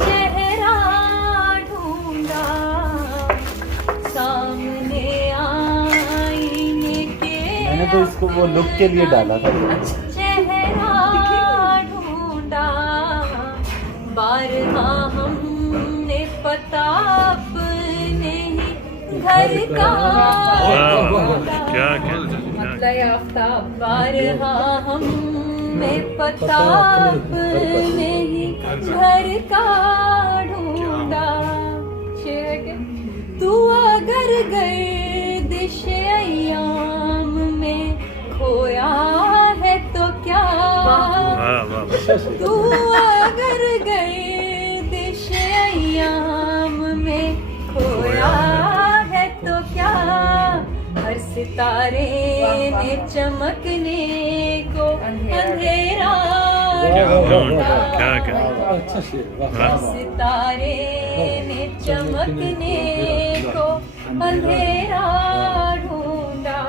चेहरा ढूंढा सामने आईने के, मैंने तो इसको वो लुक के लिए डाला था। चेहरा ढूंढा बारहा हमने पता अपने ही घर का ढूंढा। क्या आफ्ताब बारहा हमें पता अपने ही घर का ढूंढा। शेर है क्या? तू अगर गर्दिश अय्याम में खोया है तो क्या, तू अगर गर्दिश अय्याम में खोया है तो क्या, हर सितारे ने चमकने को अंधेरा ढूंढा। हर सितारे ने चमकने को अंधेरा ढूंढा।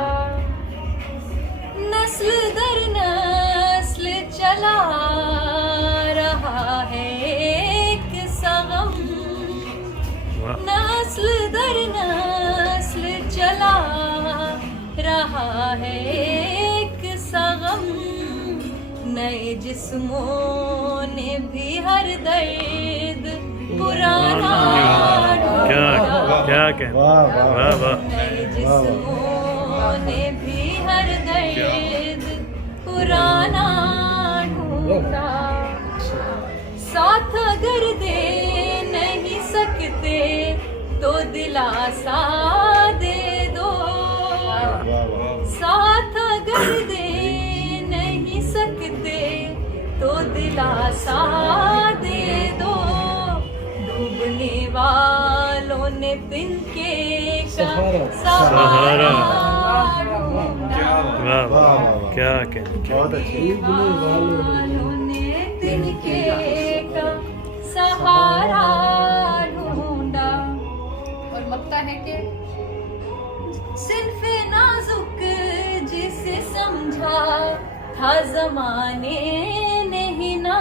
नस्ल दर नस्ल चला रहा है एक सगम, नस्ल दर नस्ल चला रहा है एक सगम। नए जिस्मों ने भी हर दर्द पुराना ढूंढा। नए जिस्मों ने भी हर दर्द पुराना ढूंढा। साथ अगर दे नहीं सकते तो दिलासा दे दो, साथ अगर दे नहीं सकते तो दिलासा दे दो। डूबने वालों ने तिनके का सहारा ढूंढा। क्या कहना। वालों ने तिनके का सहारा ढूंढा। और मक्ता है कि सिर्फ नाजुक जिसे समझा था जमाने ने ही ना,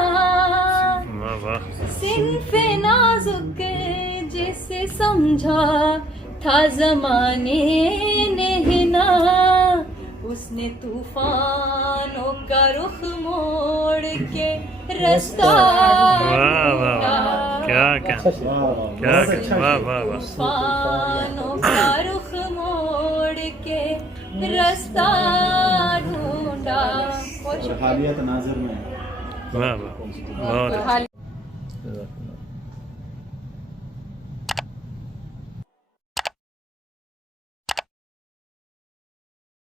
सिर्फ नाजुक जिसे समझा था जमाने ने ही ना, उसने तूफानों का रुख मोड़ के रास्ता ढूंढा। तूफानों का रुख मोड़ के रास्ता ढूंढा। हालिया तनाज़ुर में वाह वाह, बहुत अच्छा।